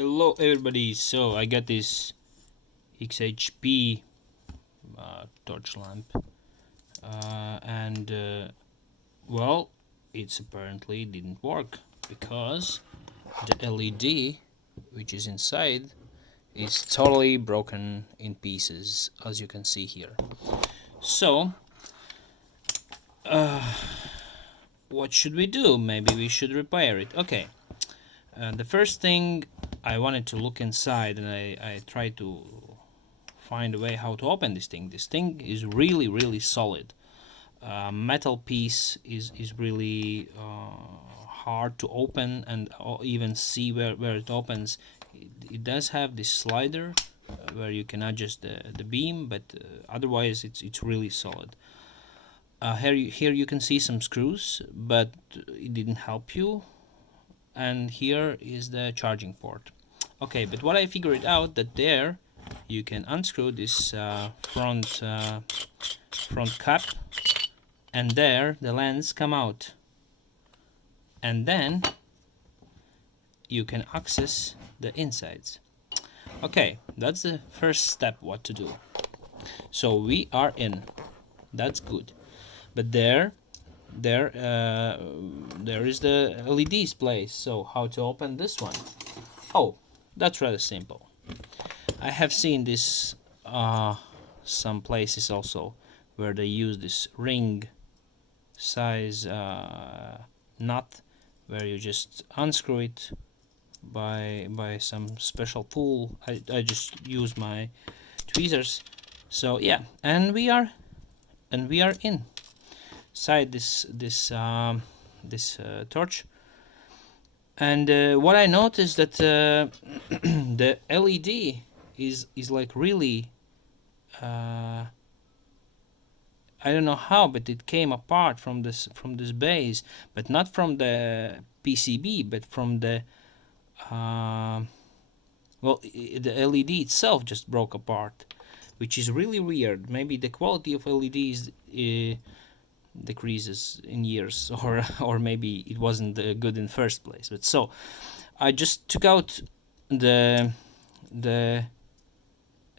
Hello everybody, so I got this XHP torch lamp and well, it's apparently didn't work because the LED which is inside is totally broken in pieces, as you can see here. So what should we do? Maybe we should repair it. Okay, the first thing, I wanted to look inside, and I tried to find a way how to open this thing. This thing is really solid. Metal piece is really hard to open and even see where it opens. It does have this slider where you can adjust the beam, but otherwise it's really solid. Here you can see some screws, but it didn't help you. And here is the charging port. Okay, but what I figured out that there you can unscrew this front cap, and there the lens come out, and then you can access the insides. Okay, that's the first step what to do. So we are in, that's good, but there is the LEDs place. So how to open this one? Oh, that's rather simple. I have seen this some places also where they use this ring size nut where you just unscrew it by some special tool. I just use my tweezers. So yeah, and we are inside this torch. And what I noticed that the LED is like really I don't know how, but it came apart from this base, but not from the PCB, but from the the LED itself just broke apart, which is really weird. Maybe the quality of LEDs decreases in years, or maybe it wasn't good in first place. But so I just took out the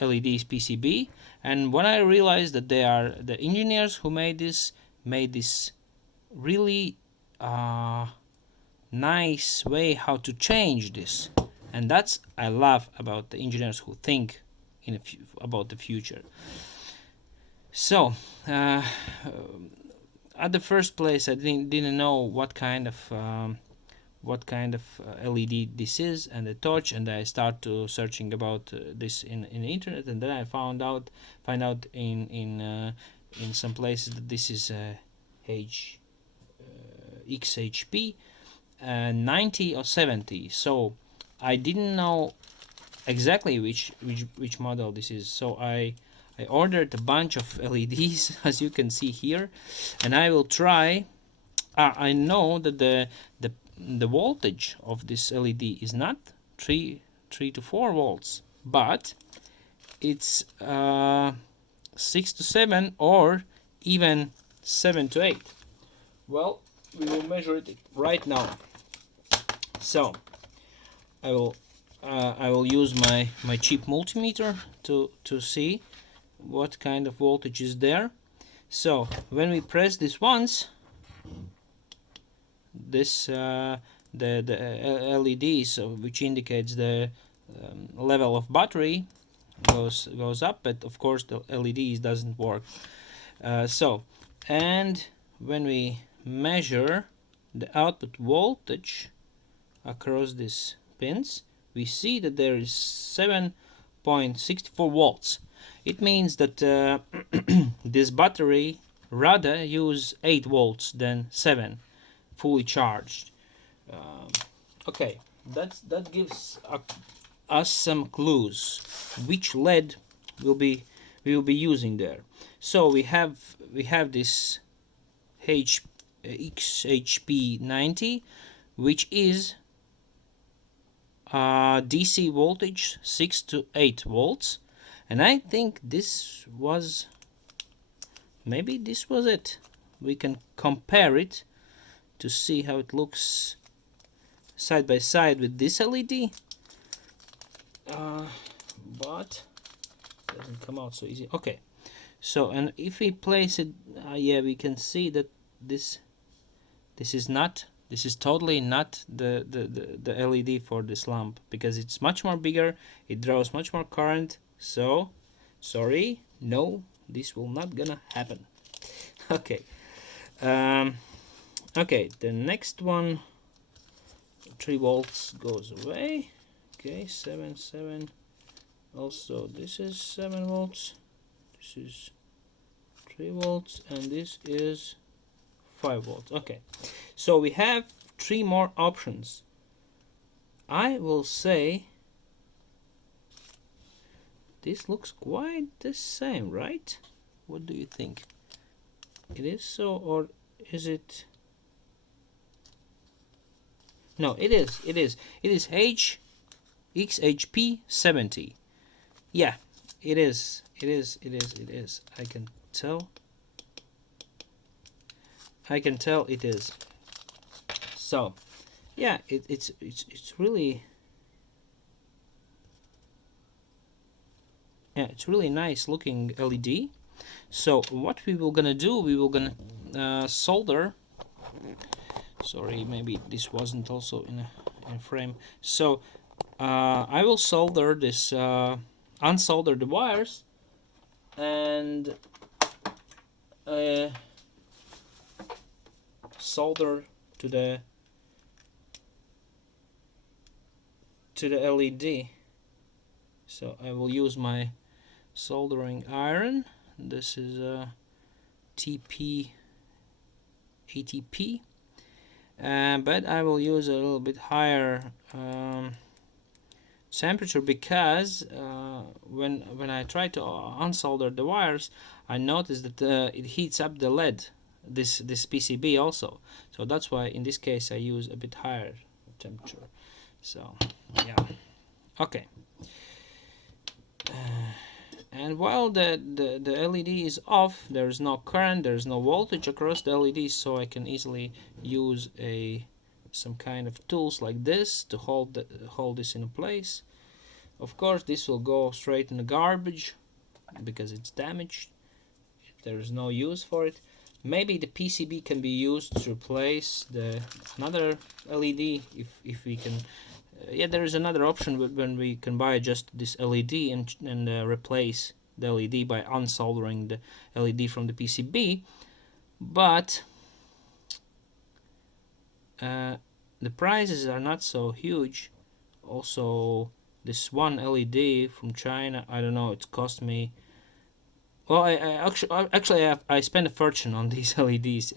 LEDs PCB, and when I realized that they are the engineers who made this really nice way how to change this, and that's I love about the engineers who think about the future. So at the first place, I didn't know what kind of LED this is and the torch, and I start to searching about this in the internet, and then I find out in some places that this is XHP70 or 70. So I didn't know exactly which model this is. So I ordered a bunch of LEDs, as you can see here, and I will try. I know that the voltage of this LED is not 3 to 4 volts, but it's 6 to 7 or even 7 to 8. Well, we will measure it right now. So I will use my cheap multimeter to see what kind of voltage is there. So when we press this once, this the LEDs, which indicates the level of battery, goes up, but of course the LEDs doesn't work. And when we measure the output voltage across these pins, we see that there is 7.64 volts. It means that this battery rather use 8 volts than 7 fully charged. Okay, that gives us some clues which LED we will be using there. So we have this XHP70, which is DC voltage 6 to 8 volts, and I think this was it. We can compare it to see how it looks side by side with this LED. but it doesn't come out so easy. Okay, so and if we place it, yeah, we can see that this is totally not the LED for this lamp, because it's much more bigger, it draws much more current. So sorry, no, this will not gonna happen. Okay, okay, the next one, 3 volts goes away. Okay, 7. Also this is 7 volts, this is 3 volts, and this is 5 volts. Okay, so we have 3 more options. I will say this looks quite the same, right? What do you think? It is so, or is it? No, it is. It is XHP70. Yeah, it is. It is. I can tell. It is. So, yeah, it's really, yeah, it's really nice looking LED. So what we will gonna do, we will gonna solder. Sorry, maybe this wasn't also in a frame. So I will solder this, unsolder the wires, and solder to the LED. So I will use my soldering iron. This is a TP ATP, but I will use a little bit higher temperature, because when I try to unsolder the wires, I noticed that it heats up the LED, this PCB also. So that's why in this case I use a bit higher temperature. So yeah, okay. And while the LED is off, there's no current, there's no voltage across the LED, so I can easily use some kind of tools like this to hold this in place. Of course, this will go straight in the garbage because it's damaged. There is no use for it. Maybe the PCB can be used to replace another LED if we can. Yeah, there is another option when we can buy just this LED and replace the LED by unsoldering the LED from the PCB, but the prices are not so huge. Also, this one LED from China, I don't know, it cost me. Well, I spent a fortune on these LEDs,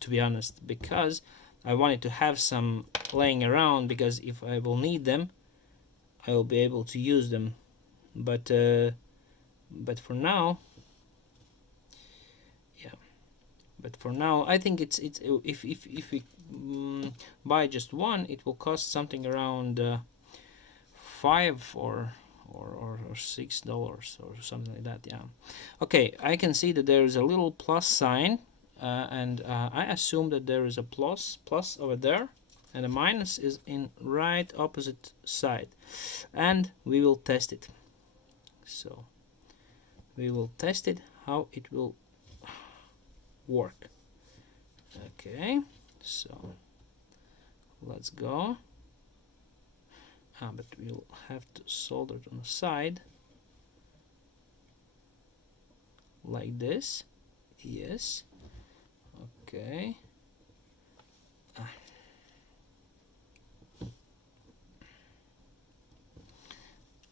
to be honest, because I wanted to have some laying around, because if I will need them, I will be able to use them. But for now, yeah. But for now, I think it's if we buy just one, it will cost something around $5 or $6 or something like that. Yeah. Okay, I can see that there is a little plus sign. And I assume that there is a plus over there, and a minus is in right opposite side, and we will test it. So we will test it, how it will work. Okay, so let's go. But we'll have to solder it on the side like this. Yes. Okay.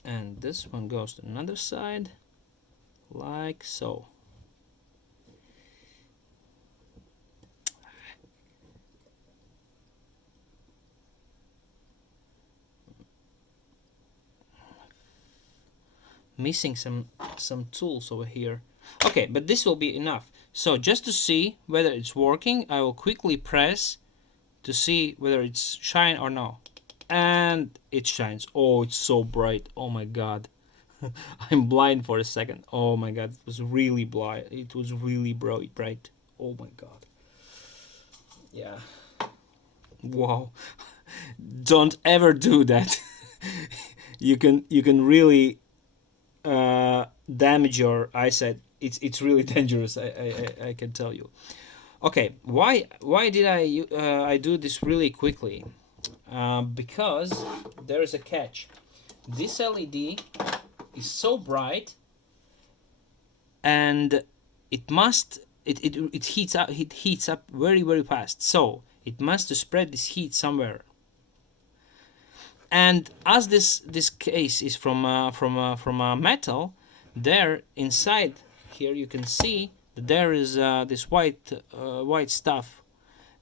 And this one goes to another side, like so. Missing some tools over here. Okay, but this will be enough. So just to see whether it's working, I will quickly press to see whether it's shine or no. And it shines. Oh, it's so bright. Oh my god. I'm blind for a second. Oh my god, it was really bright. It was really bright. Oh my god. Yeah. Wow. Don't ever do that. you can really damage your eyesight. It's really dangerous. I can tell you. Okay, why did I do this really quickly? Because there is a catch. This LED is so bright, and it heats up very fast. So it must spread this heat somewhere. And as this case is from metal, there inside here you can see that there is this white stuff,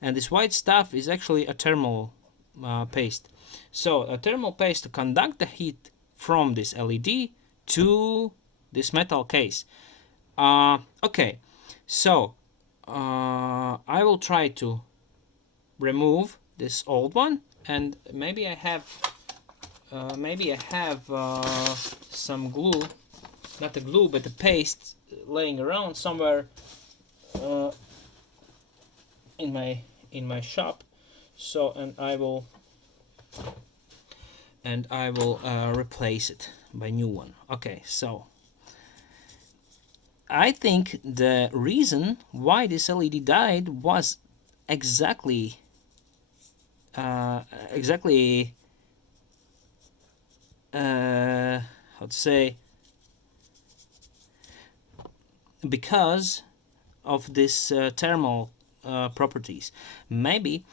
and this white stuff is actually a thermal paste. So a thermal paste to conduct the heat from this LED to this metal case. Okay, so I will try to remove this old one, and maybe I have some glue, not a glue but a paste laying around somewhere in my shop. So and I will replace it by new one. Okay, so I think the reason why this LED died was exactly how to say, because of this thermal properties. Maybe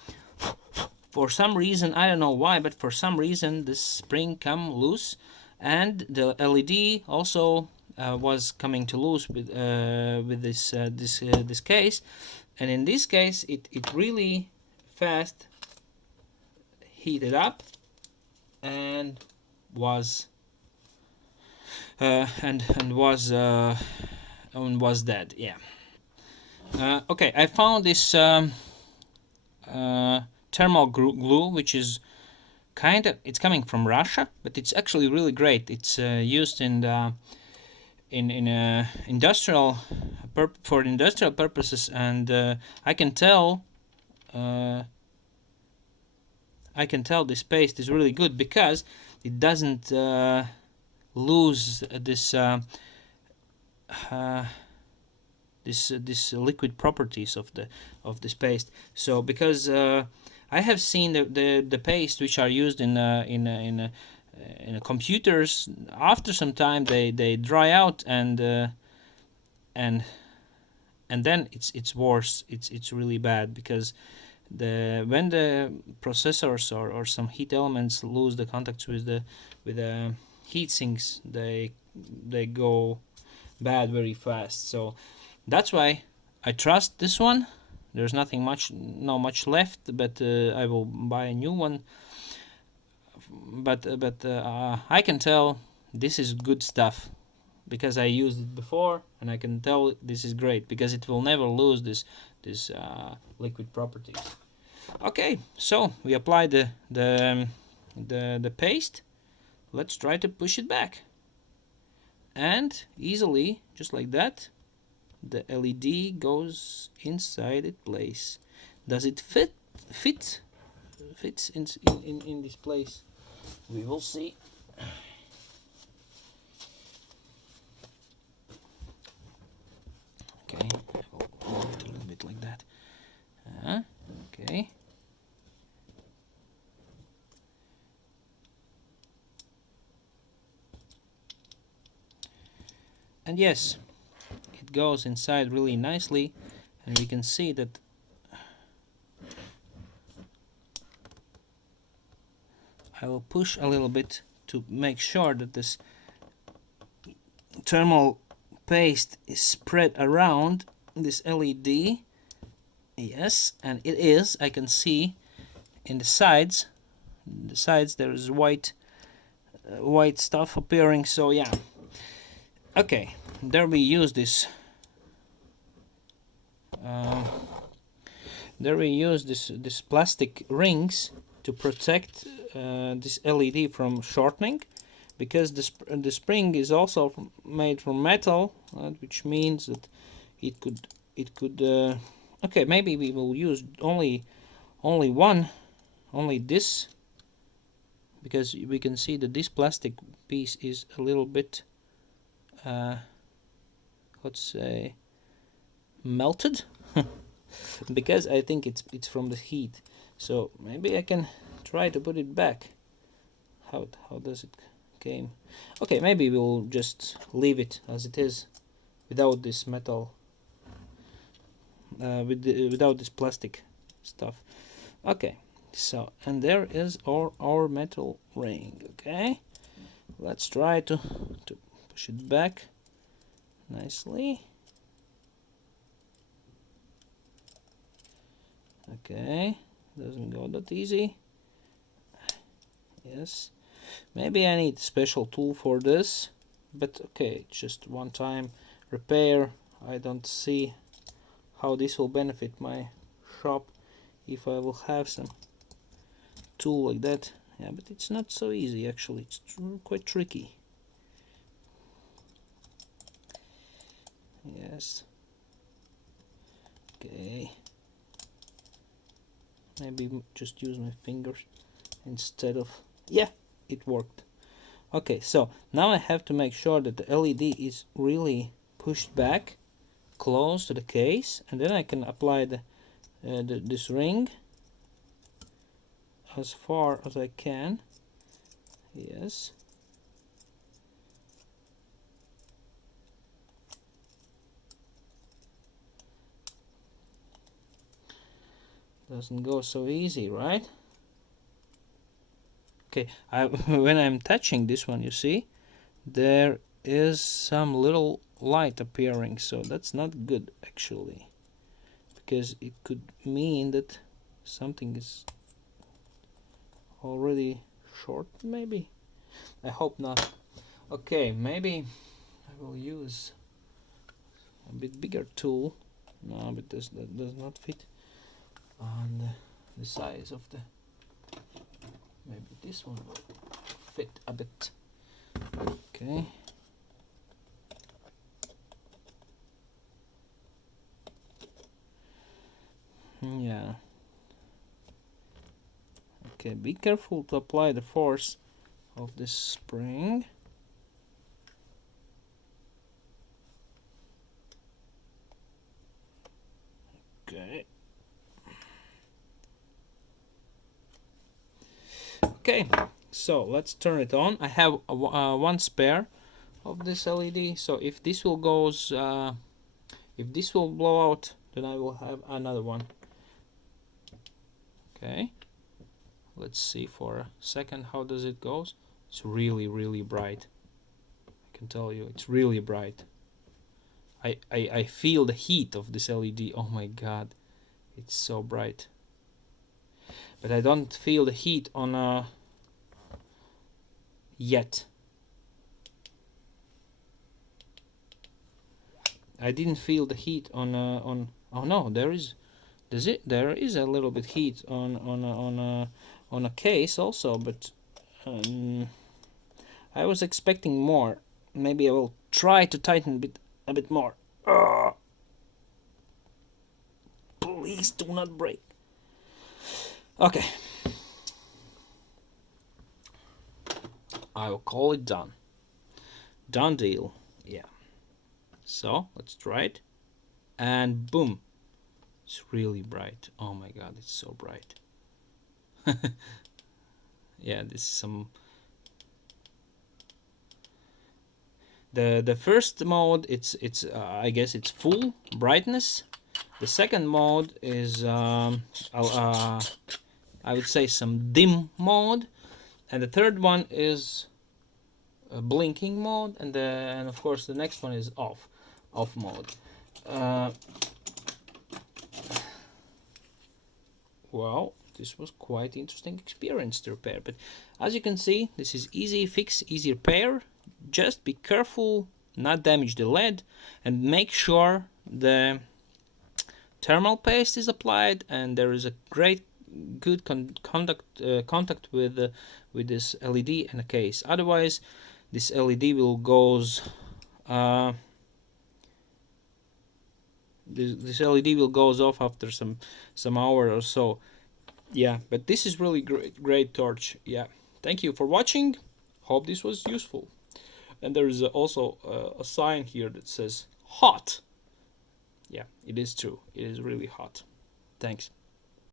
for some reason, I don't know why, but for some reason this spring come loose, and the LED also was coming to loose with this case, and in this case it really fast heated up and was was dead. Yeah. Okay, I found this thermal glue, which is it's coming from Russia, but it's actually really great. It's used in industrial for industrial purposes, and I can tell this paste is really good because it doesn't lose this liquid properties of this paste. So because I have seen the paste which are used in computers, after some time they dry out, and then it's worse. It's really bad because when the processors or some heat elements lose the contacts with the heat sinks, they go bad very fast. So that's why I trust this one. There's not much left, but I will buy a new one. But I can tell this is good stuff because I used it before, and I can tell this is great because it will never lose this liquid properties. Okay, so we apply the paste. Let's try to push it back, and easily, just like that, the LED goes inside its place. Does it fits in this place? We will see. Okay, I will move it a little bit like that. Okay. And yes, it goes inside really nicely, and we can see that I will push a little bit to make sure that this thermal paste is spread around this LED. Yes, and it is. I can see in the sides there is white stuff appearing. So yeah. Okay, there we use this. There we use this plastic rings to protect this LED from shortening, because the spring is also made from metal, which means that it could. Okay, maybe we will use only this, because we can see that this plastic piece is a little bit let's say melted because I think it's from the heat. So maybe I can try to put it back. How does it came? Okay, maybe we'll just leave it as it is without this metal without this plastic stuff. Okay, so and there is our metal ring. Okay, let's try to push it back nicely. Okay, doesn't go that easy. Yes, maybe I need a special tool for this, but okay, just one time repair. I don't see how this will benefit my shop if I will have some tool like that. Yeah, but it's not so easy actually, it's quite tricky. Yes. Okay. Maybe just use my fingers instead of... Yeah, it worked. Okay, so now I have to make sure that the LED is really pushed back close to the case, and then I can apply this ring as far as I can. Yes. Doesn't go so easy, right? Okay, when I'm touching this one, you see, there is some little light appearing, so that's not good actually, because it could mean that something is already short, maybe. I hope not. Okay, maybe I will use a bit bigger tool. No, but that does not fit on the size of the... Maybe this one will fit a bit. Okay. Yeah. Okay, be careful to apply the force of this spring. Okay. Okay, so let's turn it on. I have one spare of this LED, so if this will if this will blow out, then I will have another one. Okay, let's see for a second how does it goes. It's really bright. I can tell you, it's really bright. I feel the heat of this LED. Oh my god, it's so bright. But I don't feel the heat on yet. I didn't feel the heat on oh no, there is a little bit heat on a case also, but I was expecting more. Maybe I will try to tighten a bit more. Please do not break. Okay, I will call it done. Done deal. Yeah. So let's try it, and boom, it's really bright. Oh my god, it's so bright. Yeah, this is some... The first mode, it's I guess it's full brightness. The second mode is I would say some dim mode, and the third one is a blinking mode, and of course the next one is off mode. Well, this was quite interesting experience to repair, but as you can see, this is easy fix, easy repair. Just be careful not damage the LED, and make sure the thermal paste is applied and there is a good contact with this LED and a case. Otherwise this LED will goes this LED will goes off after some hour or so. Yeah, but this is really great torch. Yeah, thank you for watching. Hope this was useful. And there is also a sign here that says hot. Yeah, it is true. It is really hot. Thanks.